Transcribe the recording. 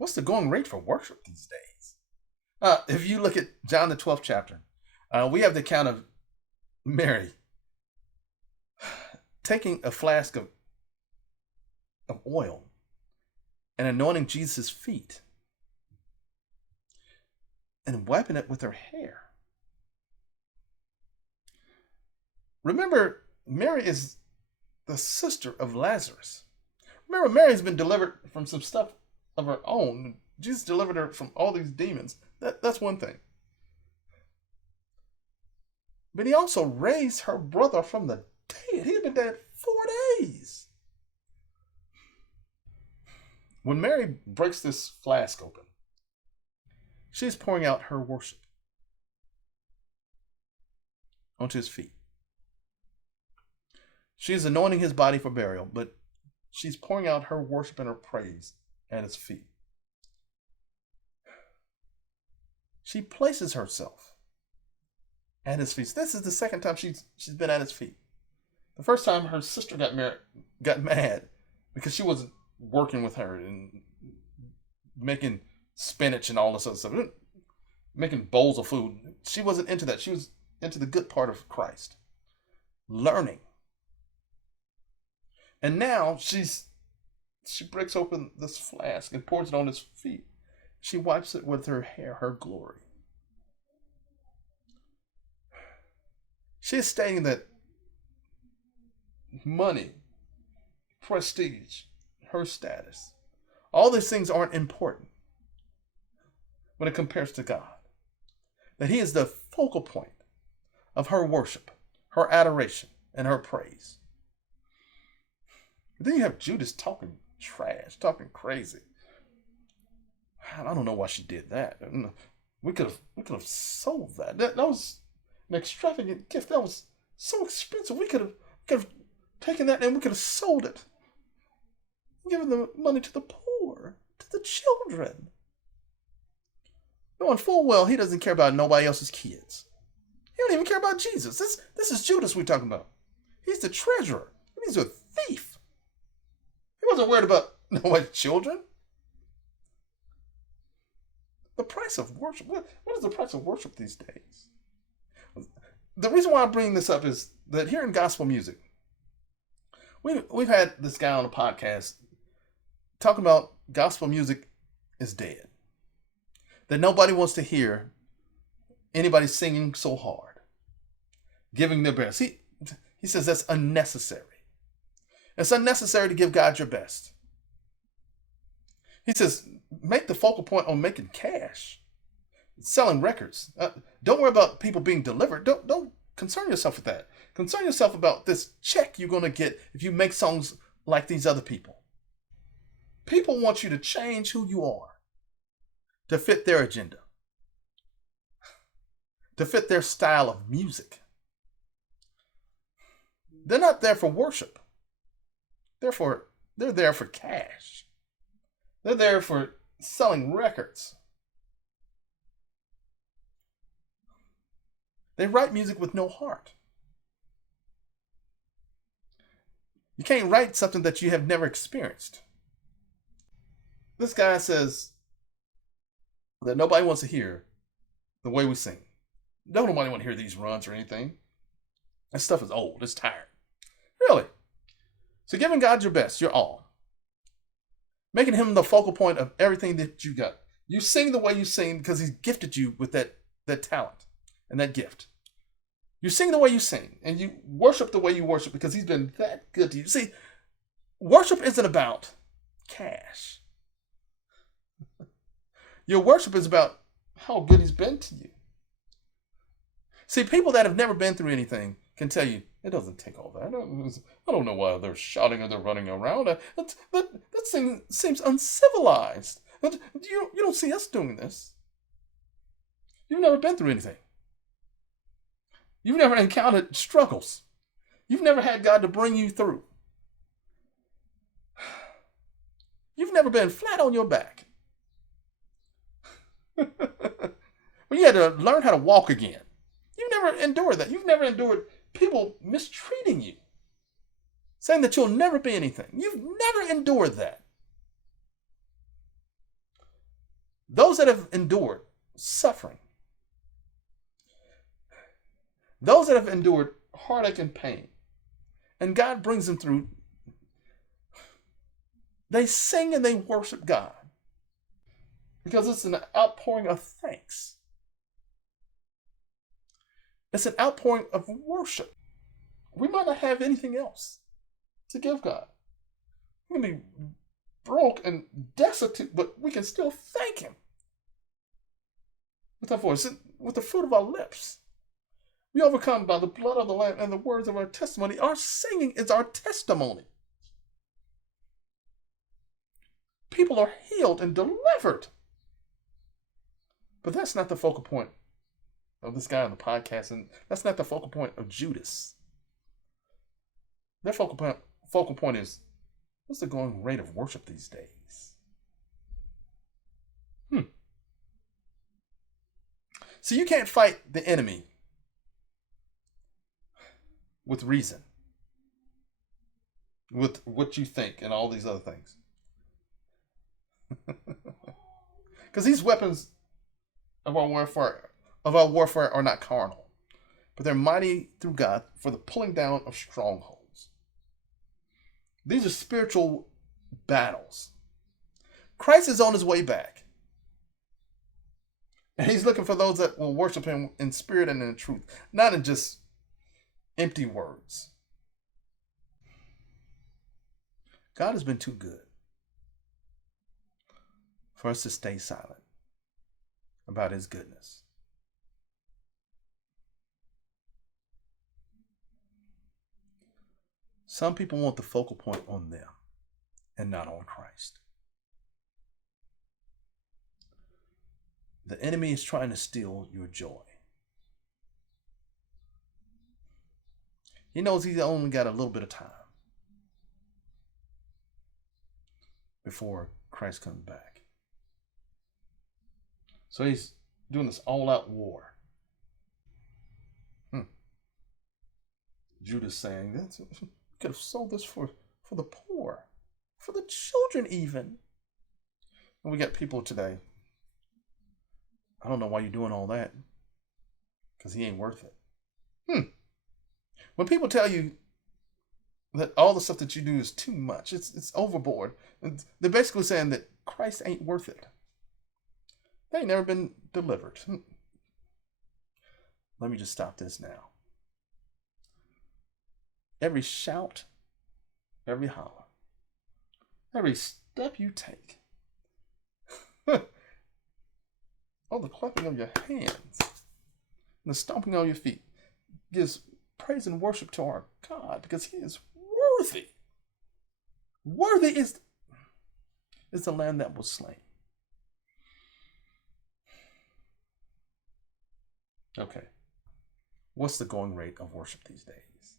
What's the going rate for worship these days? If you look at John the 12th chapter, we have the account of Mary taking a flask of oil and anointing Jesus' feet and wiping it with her hair. Remember, Mary is the sister of Lazarus. Remember, Mary's been delivered from some stuff of her own. Jesus delivered her from all these demons. That's one thing. But he also raised her brother from the dead. He had been dead 4 days. When Mary breaks this flask open, she's pouring out her worship onto his feet. She's anointing his body for burial, but she's pouring out her worship and her praise at his feet. She places herself at his feet. This is the second time she's been at his feet. The first time her sister got mad because she wasn't working with her and making spinach and all this other stuff, making bowls of food. She wasn't into that. She was into the good part of Christ, learning. And now she breaks open this flask and pours it on his feet. She wipes it with her hair, her glory. She is stating that money, prestige, her status, all these things aren't important when it compares to God. That he is the focal point of her worship, her adoration, and her praise. But then you have Judas talking trash, talking crazy. I don't know why she did that. We could have sold that. That was an extravagant gift. That was so expensive. We could have taken that and we could have sold it, given the money to the poor, to the children. Knowing full well he doesn't care about nobody else's kids. He don't even care about Jesus. This is Judas we're talking about. He's the treasurer. He's a thief. He wasn't worried about nobody's children. The price of worship. What is the price of worship these days? The reason why I'm bringing this up is that here in gospel music, we've had this guy on a podcast talking about gospel music is dead. That nobody wants to hear anybody singing so hard, giving their best. He says that's unnecessary. It's unnecessary to give God your best. He says, make the focal point on making cash, selling records. Don't worry about people being delivered. Don't concern yourself with that. Concern yourself about this check you're going to get if you make songs like these other people. People want you to change who you are to fit their agenda, to fit their style of music. They're not there for worship. They're there for cash. They're there for selling records. They write music with no heart. You can't write something that you have never experienced. This guy says that nobody wants to hear the way we sing. Nobody want to hear these runs or anything. That stuff is old. It's tired. Really. So giving God your best, your all. Making him the focal point of everything that you got. You sing the way you sing because he's gifted you with that talent and that gift. You sing the way you sing and you worship the way you worship because he's been that good to you. See, worship isn't about cash. Your worship is about how good he's been to you. See, people that have never been through anything can tell you, it doesn't take all that. I don't know why they're shouting or they're running around. That seems uncivilized. You don't see us doing this. You've never been through anything. You've never encountered struggles. You've never had God to bring you through. You've never been flat on your back. When you had to learn how to walk again. You've never endured that. You've never endured people mistreating you. Saying that you'll never be anything. You've never endured that. those that have endured suffering, those that have endured heartache and pain, and God brings them through, they sing and they worship God because it's an outpouring of thanks. It's an outpouring of worship. We might not have anything else to give God. We can be broke and destitute, but we can still thank Him with our voice, with the fruit of our lips. We overcome by the blood of the Lamb and the words of our testimony. Our singing is our testimony. People are healed and delivered. But that's not the focal point of this guy on the podcast, and that's not the focal point of Judas. Their focal point is, what's the going rate of worship these days? So you can't fight the enemy with reason, with what you think and all these other things. Because these weapons of our warfare are not carnal, but they're mighty through God for the pulling down of strongholds. These are spiritual battles. Christ is on his way back. And he's looking for those that will worship him in spirit and in truth, not in just empty words. God has been too good for us to stay silent about his goodness. Some people want the focal point on them and not on Christ. The enemy is trying to steal your joy. He knows he's only got a little bit of time before Christ comes back. So he's doing this all-out war. Judas saying, you could have sold this for the poor, for the children even. And we got people today, I don't know why you're doing all that, because he ain't worth it. When people tell you that all the stuff that you do is too much, it's overboard, they're basically saying that Christ ain't worth it. They ain't never been delivered. Let me just stop this now. Every shout, every holler, every step you take, all the clapping of your hands, and the stomping on your feet gives praise and worship to our God because he is worthy. Worthy is the Lamb that was slain. Okay. What's the going rate of worship these days?